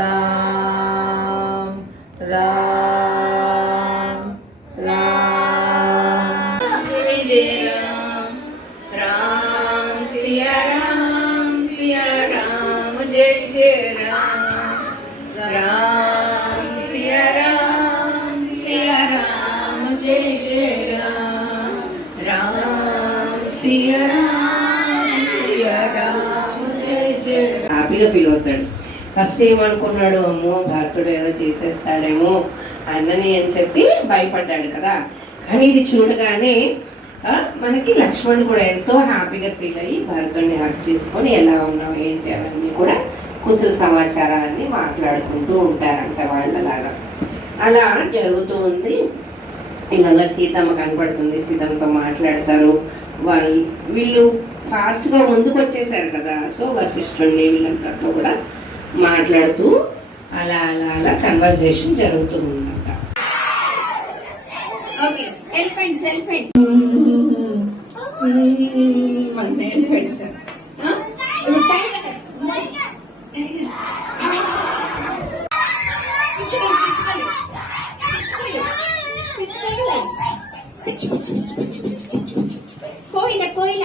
రామ్ రామ్ రామ్ జయ రామ్ రామ్ సియా రామ్ జయ జయ రామ్ రామ్ సియా రామ్ జయ జయ రామ్ రామ్ సియా రామ్ జయ జయ. హ్యాపీగా ఫీల్ అవుతాడు. ఫస్ట్ ఏమనుకున్నాడు, అమ్మో భరతుడు ఏదో చేసేస్తాడేమో అన్నని అని చెప్పి భయపడ్డాడు కదా. కానీ ఇది చూడగానే మనకి లక్ష్మణ్ కూడా ఎంతో హ్యాపీగా ఫీల్ అయ్యి భరతుడిని హక్ చేసుకొని ఎలా ఉన్నావు ఏంటి అవన్నీ కూడా కుశల సమాచారాన్ని మాట్లాడుకుంటూ ఉంటారంట వాళ్ళలాగా. అలా జరుగుతూ ఉంది. ఇవాళ సీతమ్మ కనపడుతుంది, సీతమ్మతో మాట్లాడతారు. వీళ్ళు ఫాస్ట్గా ముందుకు వచ్చేసారు కదా. సో వశిష్ఠుడిని వీళ్ళందరితో కూడా మాట్లాడుతూ అలా అలా అలా కన్వర్సేషన్ జరుగుతూ ఉందంట. కోయిల కోయిల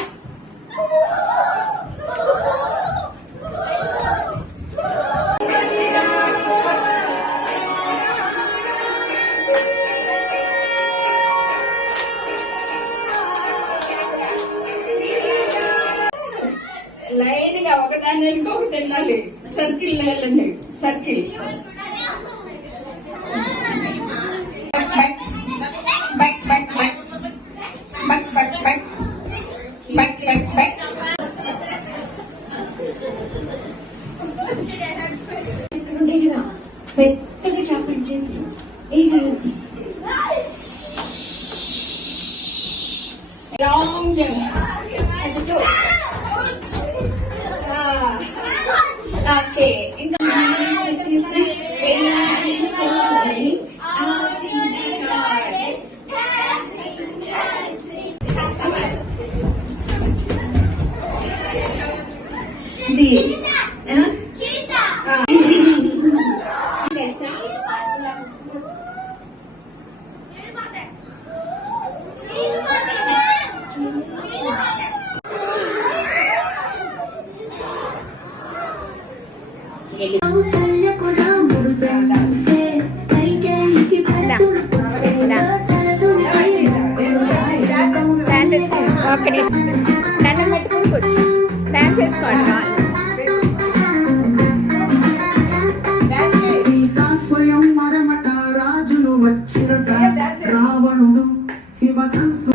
లైన్ గా ఒకదాన్ని ఇంకొకటి వెళ్ళాలి. సర్కిల్ వెళ్ళండి. సర్కిల్ పెద్దగా షాపింగ్ చేసి లాంగ్ జంప్. ఓకే ఇంకా ఒక్క నిమిషం దండం పెట్టుకుని కూర్చో. డాన్స్ వేసుకోండి వాళ్ళు. రావణుడు శివధనుసు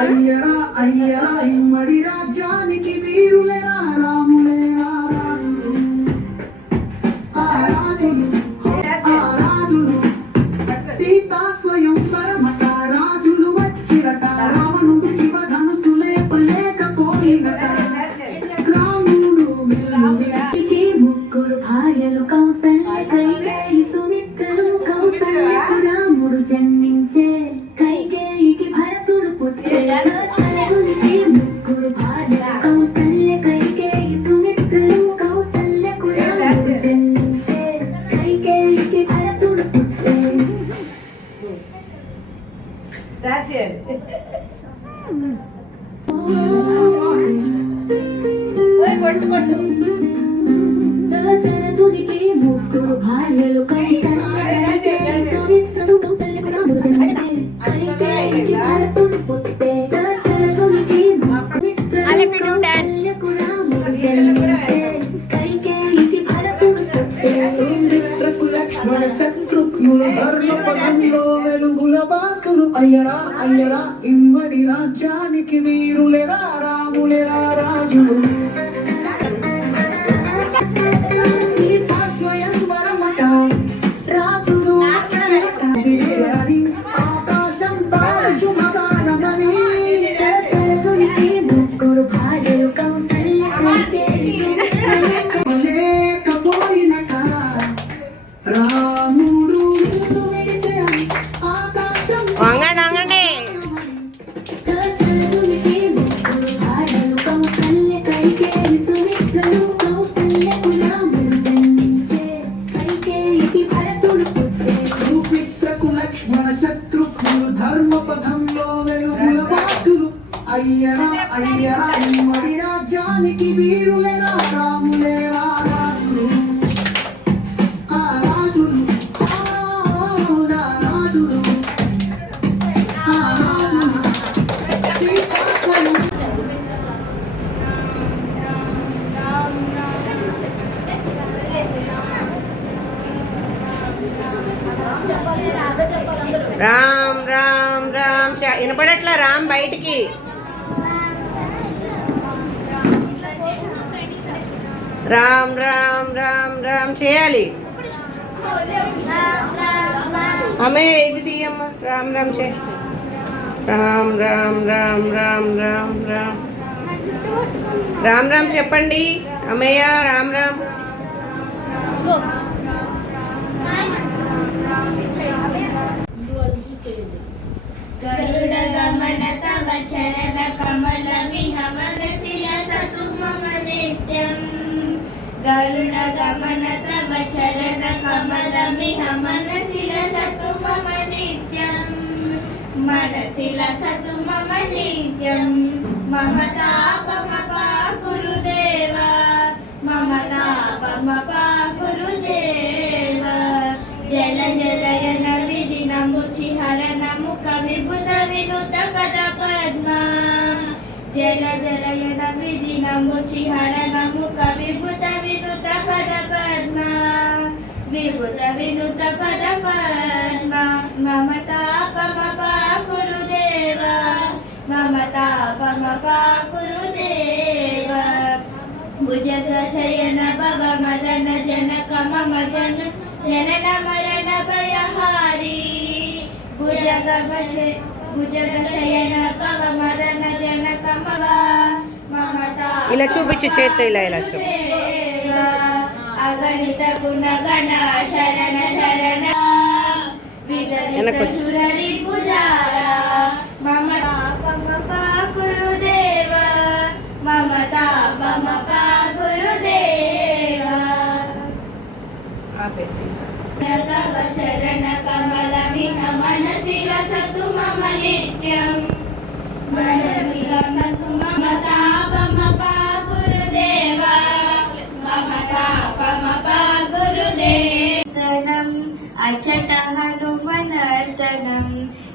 అయ్యరా అయ్యరా ఇమ్మడి రాజ్యానికి వీరులేరా రాములేరా రాజులు సీతా స్వయం పరమట రాజులు వచ్చిరట రావణుడు శివధనుసులే పలేకపోయినట రాముడు ముగ్గురు భార్యలు కౌసల్య కైకేయి సుమిత్రులు కౌసల్యకు రాముడు జన్మించే కైకేయికి భరతుడు పుట్టే ముగ్గురు భార్యలు కౌసల్య కైకేయి సుమిత్రులు కౌసల్యకు రాముడు జన్మించే కైకేయికి భరతుడు పుట్టే. దశరథునికి ముగ్గురు భార్యలు కౌసల్య సుమిత్రులు కౌసల్యకు రాముడు జన్మించే కైకేయికి భరతుడు పుట్టే. దశరథునికి ముగ్గురు భార్యలకు రాముడు జన్మించే కైకేయికి భరతుడు పుట్టే. లక్ష్మణ శత్రుఘ్నుల ధర్మపదంలో వెలుగుల బాసులు అయ్యరా అయ్యరా ఇమ్మడి రాజ్యానికి వీరులేరా రాములేరా రాజులు సీతా స్వయంవరమట రాజులు ఆకాశం తాళ శుభగానమని రాముడు నిన్ను విడిచే ఆకాశం వంగండి వంగండి. కౌసల్యునికి ముగ్గురు భార్యలు కౌసల్య కైకేయి సుమిత్రలు కౌసల్యకు రాముడు జన్మించే కైకేయికి భరతుడు పుట్టే సుమిత్రకు లక్ష్మణ శత్రుఘ్నులు ధర్మపథంలో వెలుగుల వాసులు అయ్యరా అయ్యరా ఇమ్మడి రాజ్యానికి వీరులెరా రాములేరా రాజులు ఆ రాజులు నా రాజులు ఆ రాజులు శ్రీకాకుళం రామ్ రామ్ రామ్ వినపడట్లా రామ్ బయటికి. రామ్ రామ్ రామ్ రామ్ చేయాలి. అమ్మే ఇది తీయమ్మా. రామ్ రామ్ చే. రామ్ రామ్ రామ్ రామ్ రామ్ రామ్ రామ్ రామ్ చెప్పండి అమ్మయ్య. రామ్ రామ్. గరుడ గమన తవ చరణ కమల విహమనసి రసతు మమ నిత్యం. గరుడ గమన తవ చరణ కమల విహమనసి రసతు మమ నిత్యం. మనసి రసతు మమ నిత్యం. మమ తాపమపా గురుదేవ మమ తాపమపా గురుదేవ. జల జలయన విధి నముచి హరణము కవిబుధ వినుత పద పద్మ. జల జలయన విధి నముచి హరణము కవిబుధ వినుత పద పద్మ. విబుధ వినుత పద పద్మ. మమ తాపమపా గురుదేవ మమ తాపమపా గురుదేవ. భుజగ శయన భవ మదన జనక మమ జనన మరణ భయహారి. భుజగ శయన భవ మదన జనక మమతా. ఇలా చూపించు చేత్తో ఇలా ఇలా చూపు. అగణిత గుణ గణ శరణ శరణ విదలిత సురరి పుజార. మమ తాపమపా గురుదేవ మమ తాపమపా గురుదేవ. ఆపేసి. తవ చరణ కమల విహ మనసి రసతు మమ నిత్యం. మనసి రసతు మమ తాపమపా గురుదేవ మమ తాపమపా గురుదేవ. అచట హనుమనర్దనం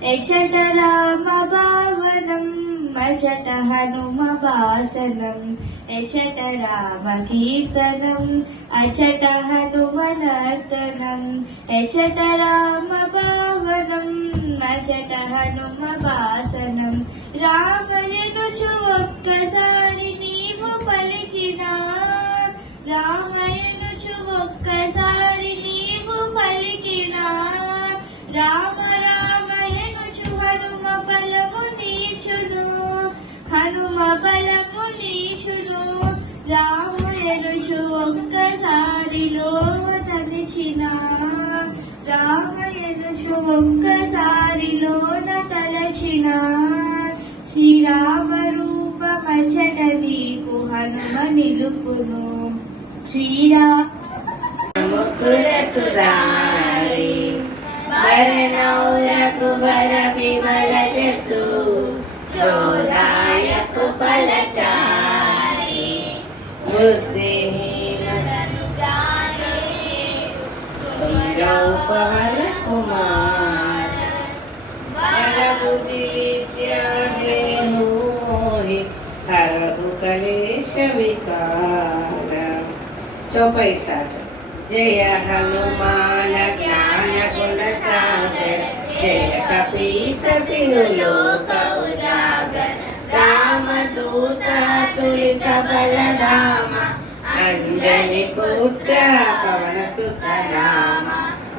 ఎచట రామ భావనం. అచట హనుమ వాసనం ఎచట రామ కీర్తనం. అచట హనుమనర్దనం ఎచట రామ భావనం. అచట హనుమ వాసనం. రామయనుచు ఒక్కసారి నీవు పలికినా. రామయనుచు ఒక్కసారి నీవు పలికినా. రామ రామయనుచు హనుమ బలము నీచును. హనుమ బలము నీచును. రామయనుచు ఒక్కసారిలో తలిచిన. రామయనుచు ఒక్కసారిలోన తలచిన. శ్రీరామ రూపమచట నీకు హనుమ నిలుపును. ముకుర సురారి వరనౌరకు వర విమల జసు. జోదాయకు ఫలచారి బుద్ధిహీన సురౌపవన కుమార. వరభుజి విద్యాహేనోహి హరహు కలేశ వికార. चौपाई स्टार्ट. जय हनुमान ज्ञान गुण सागर जय कपीस तिहु लोक उजागर. राम दूत तुलित बलधाम अंजनी पुत्र पवन सुत राम.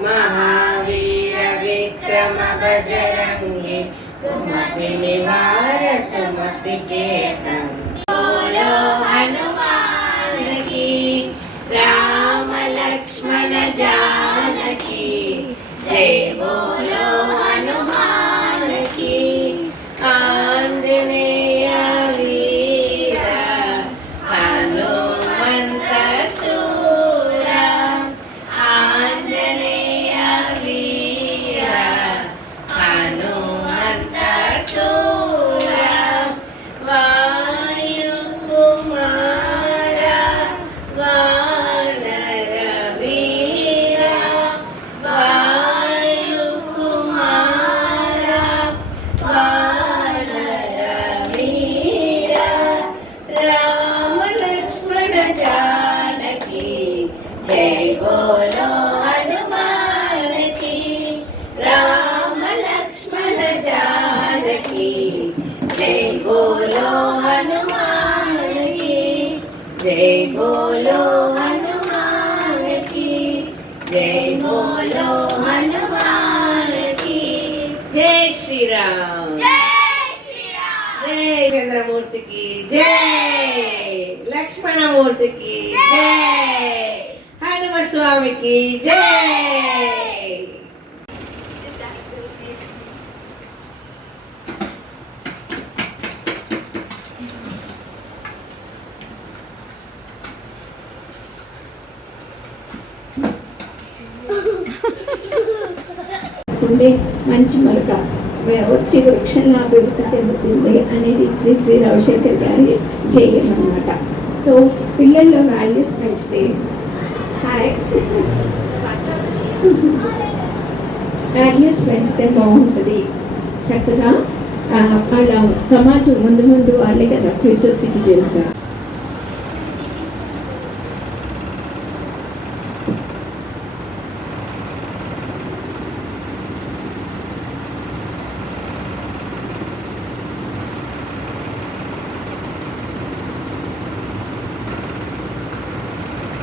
महावीर विक्रम बजरंगी कुमति निवार सुमति के संग. बोलो हनुमान की. राम लक्ष्मण जानकी बोलो हनुमान की जय बोलो हनुमान की जय श्री राम जय चंद्रमूर्ति की जय लक्ष्मण मूर्ति की जय हनुमान स्वामी की जय ఉండే మంచి మొలక వచ్చి వృక్షంగా అభివృద్ధి చెందుతుంది అనేది శ్రీ శ్రీ రవిశంకర్ గారి ధ్యేయం అన్నమాట. సో పిల్లల్లో వాల్యూస్ పెంచితే వాల్యూస్ పెంచితే బాగుంటుంది. చక్కగా వాళ్ళ సమాజం ముందు ముందు వాళ్ళే కదా ఫ్యూచర్ సిటిజన్స్.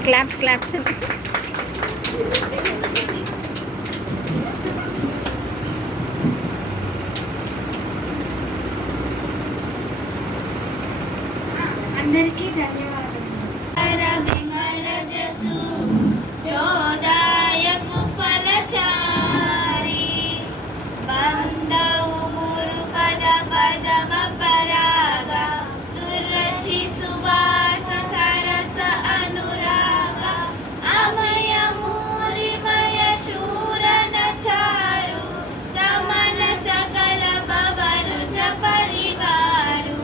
Claps claps. అందరికీ ధన్యవాదాలు. విమల జసు చోదాయకు ఫలచారి బంధవు మురు పద పదమ పరాగ సురచి సువాస సరస అనురాగ అమయ మూరిమయ చూరణ చారు సమన సకల బవరుజ పరివారు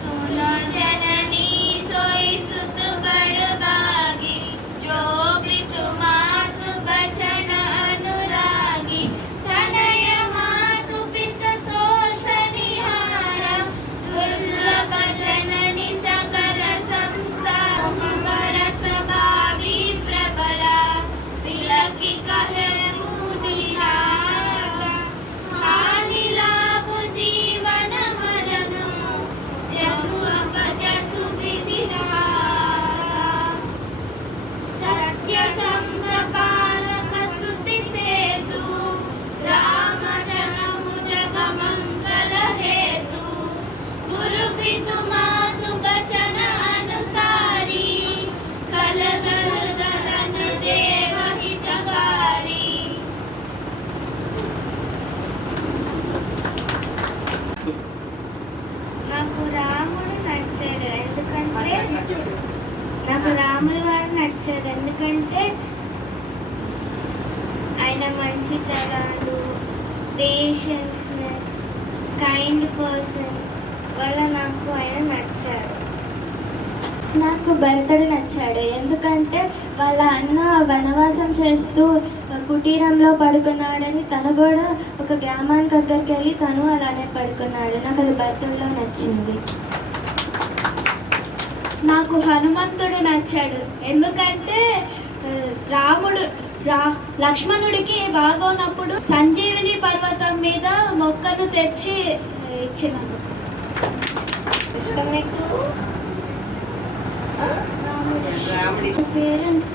सुनो जननी सोई सुत बड़ बागी जो भी तुमातु बचन अनुरागी तनय मातु पित तो सनिहारा दुर्लभ जननी सकल संसार भरत भावी प्रबला तिलकी कहे मुनिहारा हानि लाभ जीवन मरनु जसु विधिहा सत्य संप्रपालक श्रुति सेतु राम जन्म जग मंगल हेतु गुरु पितु मातु बचन अनुसारी कल दल दलन देव हितकारी. నాకు రాముడు నచ్చాడు ఎందుకంటే ఆయన మంచితనాలు, పేషెన్స్నెస్, కైండ్ పర్సన్ వల్ల నాకు ఆయన నచ్చాడు. నాకు భరతుడు నచ్చాడు ఎందుకంటే వాళ్ళ అన్న వనవాసం చేస్తూ కుటీరంలో పడుకున్నాడని తను కూడా ఒక గ్రామానికి దగ్గరికి వెళ్ళి తను అలానే పడుకున్నాడు. నాకు అది భరతుడిలో నచ్చింది. నాకు హనుమంతుడు నచ్చాడు ఎందుకంటే లక్ష్మణుడికి బాగోనప్పుడు సంజీవిని పర్వతం మీద మొక్కను తెచ్చి ఇచ్చినాడు. పేరెంట్స్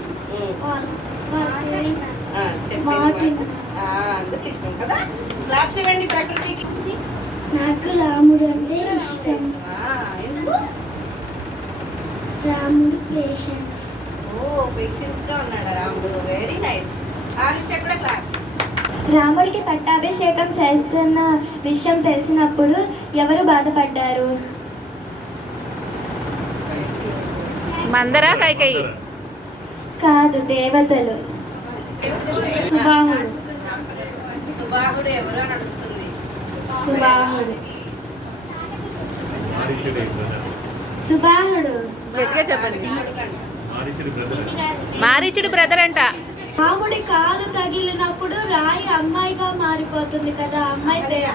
అందుకు ఇష్టం కదా. క్లాప్స్ ఇవ్వండి ప్రకృతికి. నాకు రాముడు అంటే ఇష్టం. రాముడు పేషెన్స్. పేషెన్స్ గా ఉన్నాడు రాముడు. Very nice. ఆరుష కూడా క్లాప్స్. రాముడికి పట్టాభిషేకం చేస్తున్న విషయం తెలిసినప్పుడు ఎవరు బాధపడ్డారు? మందరా కైకేయి? కాదు, దేవతలు. సుబాహుడు. సుబాహుడు ఎవరు అని అడుగుతుంది. సుబాహుడు. సుబాహుడు. గట్టిగా చెప్పండి. మారీచుడు బ్రదర్ అంట. రాముడి కాలు తగిలినప్పుడు రాయి అమ్మాయిగా మారిపోతుంది కదా, అమ్మాయి పేరు.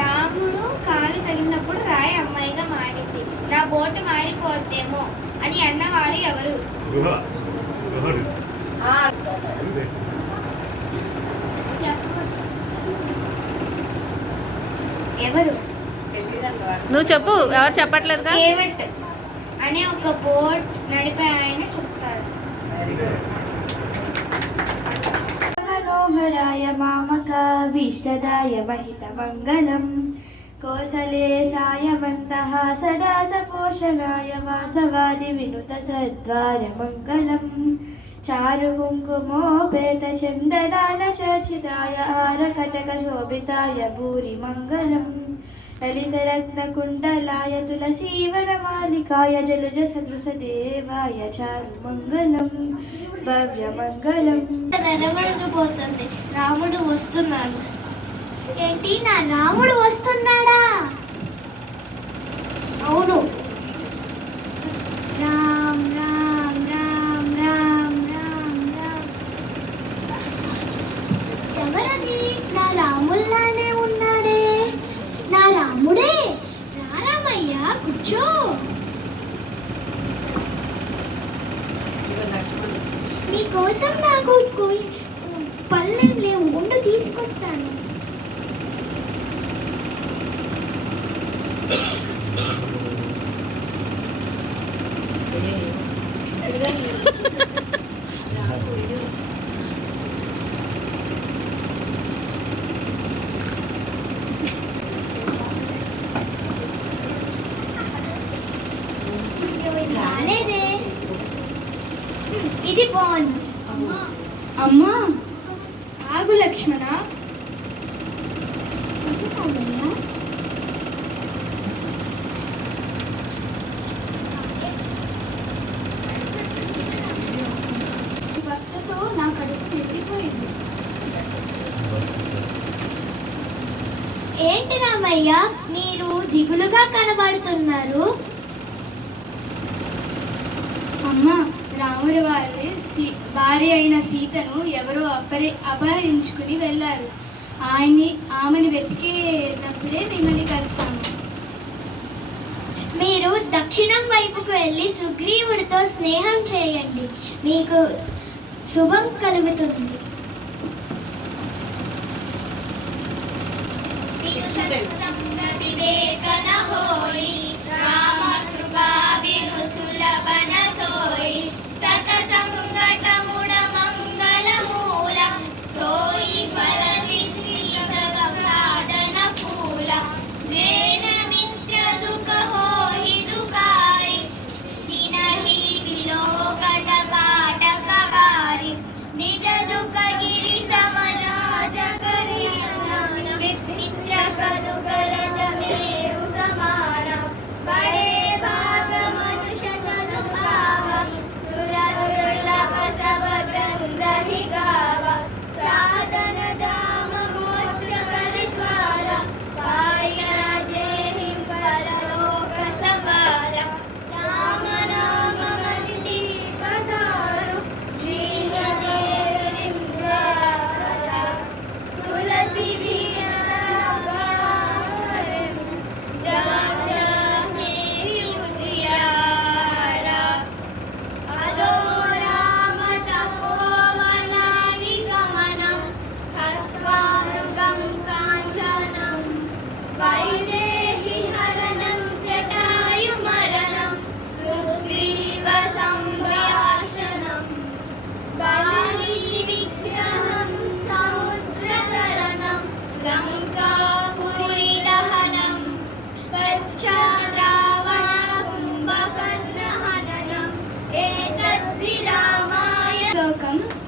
రాముడు కాలు తగిలినప్పుడు రాయి అమ్మాయిగా మారింది. నా బోటు మారిపోతేమో అని అన్నవారు ఎవరు? ఎవరు? నువ్వు చెప్పు, ఎవరు చెప్పట్లేదుగా. కేవట్ అనే ఒక బోట్ నడిపే ఆయన చెప్తారు. మనోహరాయ మామకాభీష్టదాయ మహిత మంగళం కోసలేశాయ మంతః సదా సపోషణాయ వాసవాది వినుత సద్వార మంగళం చారు కుంకుమోపేత చందనాన చర్చితాయ హారకటక శోభితాయ భూరి మంగళం లలితరత్నకుండలాయ తులసీవనమాలికాయ జలజ సదృశదేవాయ చారు మంగళం భవ్య మంగళం. నెరవేరిపోతుంది, రాముడు వస్తున్నాడు. ఏంటి, నా రాముడు వస్తున్నాడా? అవును. రామ్ రామ్ రామ్ రామ్ రామ్ రామ్. ఎవరది? నా రాముల్లానే ఉన్నాడే. నా రాముడే. రామయ్య కూర్చో. మీకోసం నాకు పళ్ళెం లేవు, ఉండు తీసుకొస్తాను. రాలేదే. ఇది బాగుంది. అమ్మా ఆగు లక్ష్మణ. భర్తతో నా కడుపు నిండిపోయింది. ఏంటి రామయ్య, మీరు దిగులుగా కనబడుతున్నారు? అమ్మా, రాముడి వారి భార్య అయిన సీతను ఎవరో అపహరించుకుని వెళ్ళారు. ఆమెను వెతికేటప్పుడే మిమ్మల్ని కలిసాము. మీరు దక్షిణం వైపుకు వెళ్ళి సుగ్రీవుడితో స్నేహం చేయండి, మీకు శుభం కలుగుతుంది.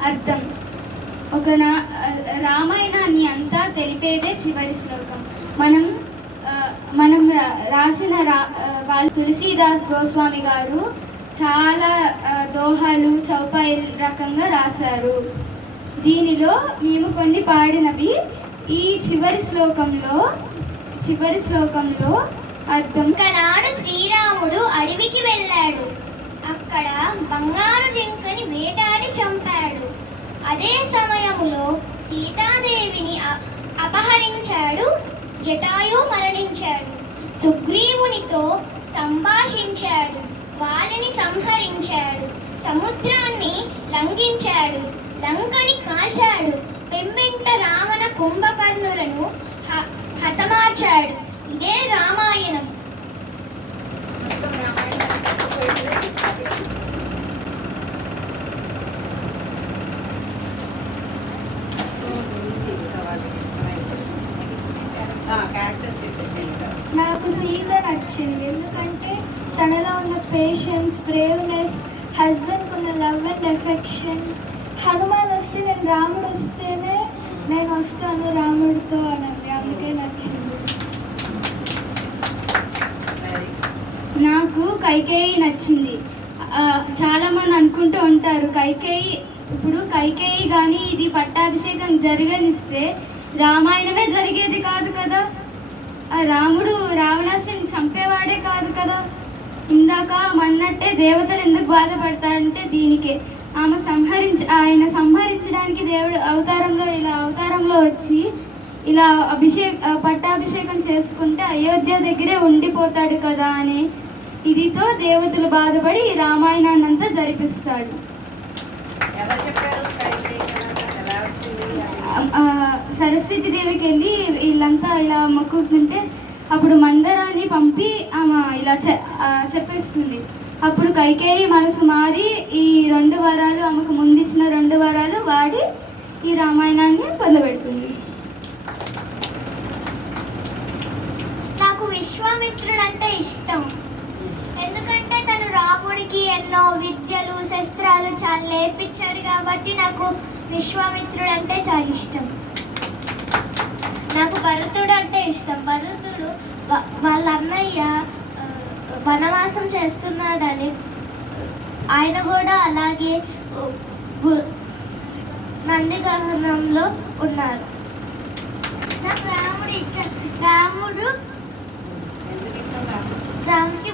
అర్థం ఒక రామాయణాన్ని అంతా తెలిపేదే చివరి శ్లోకం. మనం రాసిన వాళ్ళు తులసీదాస్ గోస్వామి గారు చాలా దోహాలు చౌపాయిల రకంగా రాశారు. దీనిలో మేము కొన్ని పాడినవి ఈ చివరి శ్లోకంలో అర్థం. ఒకనాడు శ్రీరాముడు అడవికి వెళ్ళాడు. అక్కడ బంగారు జింకని వేటాడి చంపాడు. అదే సమయంలో సీతాదేవిని అపహరించాడు. జటాయు మరణించాడు. సుగ్రీవునితో సంభాషించాడు. వాళ్ళని సంహరించాడు. సముద్రాన్ని లంఘించాడు. లంకని కాల్చాడు. పెమ్మింట రావణ కుంభకర్ణులను హతమార్చాడు. ఇదే రామాయణం. నాకు సీత నచ్చింది, ఎందుకంటే తనలో ఉన్న పేషెన్స్, బ్రేవ్నెస్, హస్బెండ్కి ఉన్న లవ్ అండ్ ఎఫెక్షన్. హనుమాన్ వస్తే నేను రాముడు వస్తేనే నేను వస్తాను రాముడితో అనండి, అందుకే నచ్చింది. నాకు కైకేయి నచ్చింది. చాలామంది అనుకుంటూ ఉంటారు కైకేయి కానీ ఇది పట్టాభిషేకం జరగనిస్తే రామాయణమే జరిగేది కాదు కదా, ఆ రాముడు రావణాసుని చంపేవాడే కాదు కదా. ఇందాక మన్నట్టే దేవతలు ఎందుకు బాధపడతారంటే దీనికే. ఆయన సంహరించడానికి దేవుడు అవతారంలో వచ్చి ఇలా పట్టాభిషేకం చేసుకుంటే అయోధ్య దగ్గరే ఉండిపోతాడు కదా అని ఇదితో దేవతలు బాధపడి రామాయణాన్ని అంతా జరిపిస్తాడు. సరస్వతి దేవికి వెళ్ళి వీళ్ళంతా ఇలా మొక్కుతుంటే అప్పుడు మందరాన్ని పంపి ఆమె ఇలా చెప్పేస్తుంది. అప్పుడు కైకేయి మనసు మారి ఈ 2 వరాలు ఆమెకు ముందిచ్చిన 2 వరాలు వాడి ఈ రామాయణాన్ని మొదలుపెడుతుంది. నాకు విశ్వామిత్రుడు అంటే ఇష్టం, ఎందుకంటే తను రాముడికి ఎన్నో విద్యలు శస్త్రాలు చాలా నేర్పించాడు కాబట్టి నాకు విశ్వామిత్రుడు అంటే చాలా ఇష్టం. నాకు భరతుడు అంటే ఇష్టం. భరతుడు వాళ్ళ అన్నయ్య వనవాసం చేస్తున్నాడని ఆయన కూడా అలాగే నందిగ్రహణంలో ఉన్నారు. నాకు రాముడికి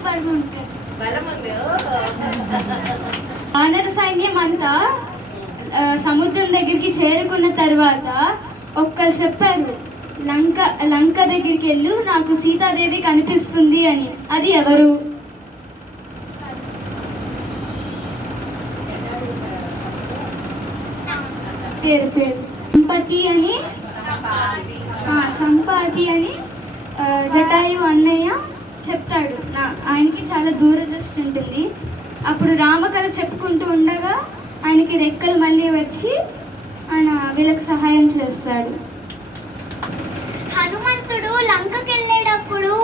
బలం ఉంటుంది. వానర సైన్యం అంతా సముద్రం దగ్గరికి చేరుకున్న తర్వాత ఒక్కరు చెప్పారు, లంక దగ్గరికి వెళ్ళు, నాకు సీతాదేవి కనిపిస్తుంది అని. అది ఎవరు? పేరు సంపాతి అని జటాయు అన్నయ్య చెప్తాడు. ఆయనకి చాలా దూరదృష్టి ఉంటుంది. అప్పుడు రామకథ చెప్పుకుంటూ ఉండగా ఆయనకి రెక్కలు మళ్ళీ వచ్చి ఆయన వీళ్ళకి సహాయం చేస్తాడు. హనుమంతుడు లంకకి వెళ్ళేటప్పుడు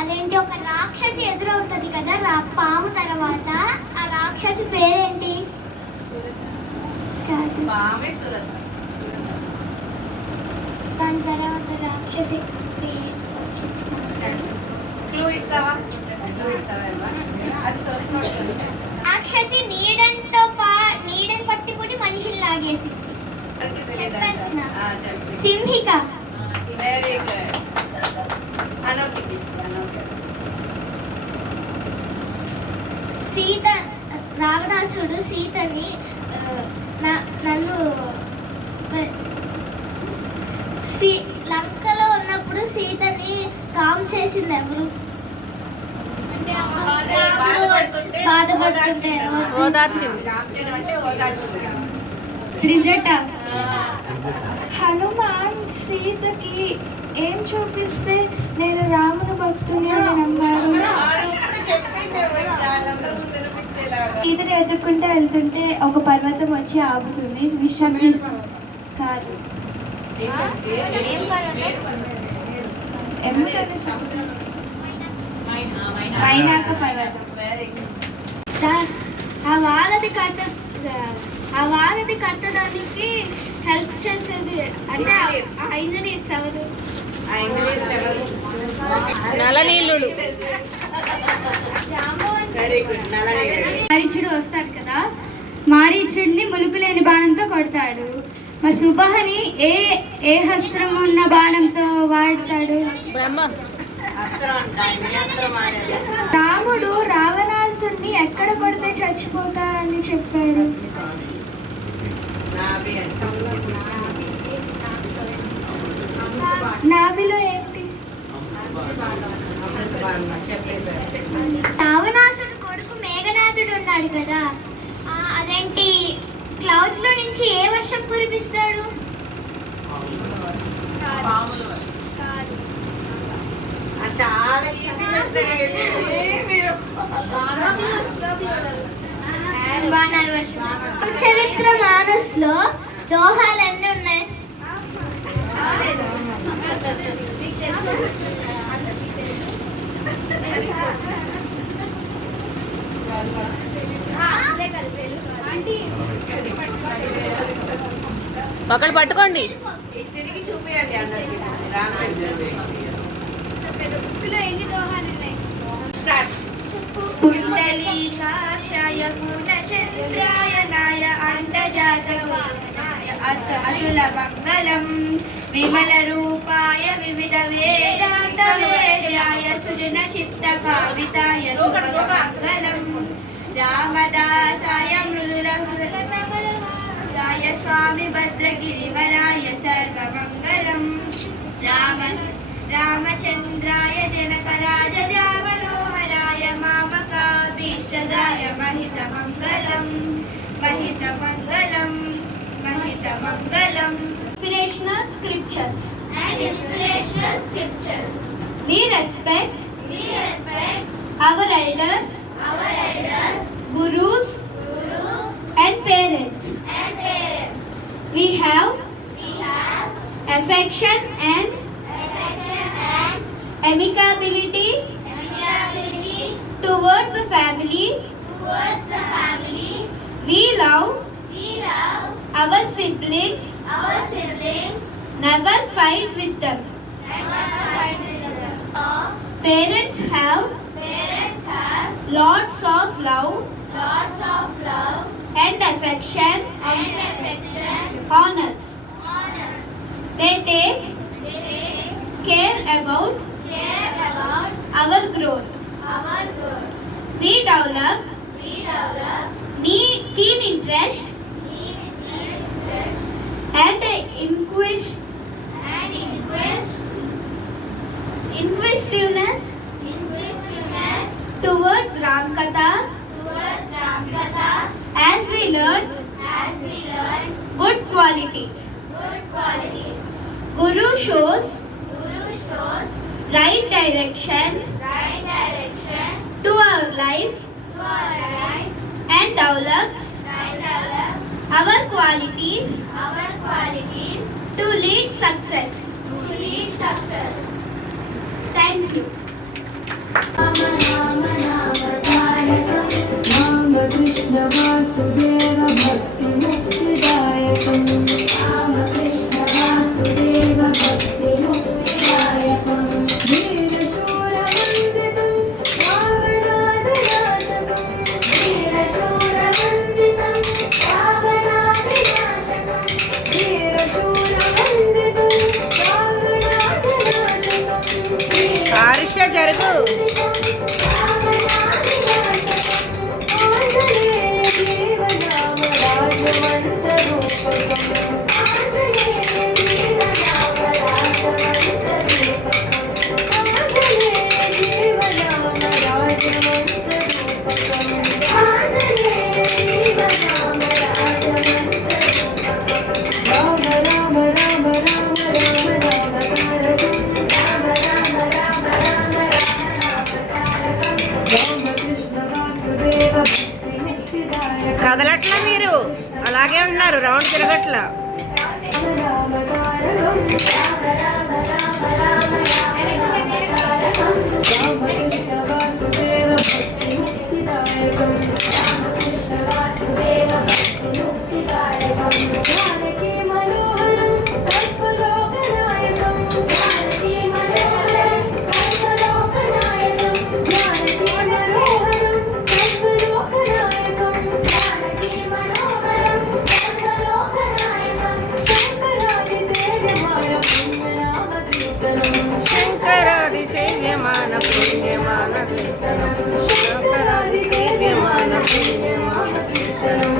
అదేంటి ఒక రాక్షసి ఎదురవుతుంది కదా పాము తర్వాత, ఆ రాక్షసి పేరేంటి? దాని తర్వాత రాక్షసి రాక్షసి నీడని పట్టుకుని మనిషిని లాగేసి సింహిక. సీత రావణాసుడు సీతని నన్ను లంకలో ఉన్నప్పుడు సీతని కామ్ చేసింది ఎవరు? బాధపడుతుంటే త్రిజట. హనుమాన్ సీతకి ఏం చూపిస్తే నేను రాముని భక్తుని అని నమ్మారు? సీతని ఎదుర్కొంటే వెళ్తుంటే ఒక పర్వతం వచ్చి ఆపుతుంది. విషం కాదు, మైనాక పర్వతం. ఆ వారధి కట్టడానికి హెల్ప్ చేసేది అంటే ఐంద్రియస్ ఎవరు? నలనీలుడు. మారీచుడు వస్తాడు కదా, మారీచుడిని ములుకులేని బాణంతో కొడతాడు. మరి సుబాహుని ఏ హస్త్రం ఉన్న బాణంతో వాడతాడు? రాముడు రావణాసుని ఎక్కడ కొడితే చచ్చిపోతాడని చెప్పారు? నాభిలో ఏంటి? రావణాసుడు కొడుకు మేఘనాథుడు ఉన్నాడు కదా, అదేంటి క్లౌడ్స్ లో నుంచి ఏ వర్షం కురిపిస్తాడు? చాలా ఈజీ క్వశ్చన్ అడిగేసింది మీరు. చరిత్ర మానస్లో దోహాలు ఎన్ని ఉన్నాయి? ఒకళ్ళు పట్టుకోండి. ఇది తిరిగి చూపించండి అందరికి. రామచంద్రుడు స్టార్ట్. పుండలీకాక్షాయ పూర్ణచంద్రాయనాయ అండజాతవాహనాయ అతుల మంగళం విమల రూపాయ వివిధ వేదాంత వేద్యాయ సృజన చిత్త కావితాయ మంగళం రామదాసాయ మృదుల స్వామి భద్రగిరివరాయ Sarvamangalam రామచంద్రాయ జనకరాజ జావలోహరాయ మామకాభీష్టదాయ మహితమంగళం మహితమంగళం మహితమంగళం. Inspirational scriptures. We respect our elders, gurus and parents. We have affection and amicability towards the family. We love our siblings. Never fight with them. Parents have lots of love and affection on us. They take care about our growth. We develop keen interest and inquisitiveness towards Ramkatha as we learn good qualities. Guru shows right direction to our life and develops our qualities to lead success. Thank you. Ram Krishna Vasudev भक्ति मुक्तिदायकं वीरशूरवन्दितं रावणादिनाशकं ఆరుష జరుగు. కదలట్లా మీరు, అలాగే ఉన్నారు, round తిరగట్లా. శంకరాది సేవ్యమాన పుణ్యమాన కీర్తనం, శంకరాది సేవ్యమాన పుణ్యమాన కీర్తనం.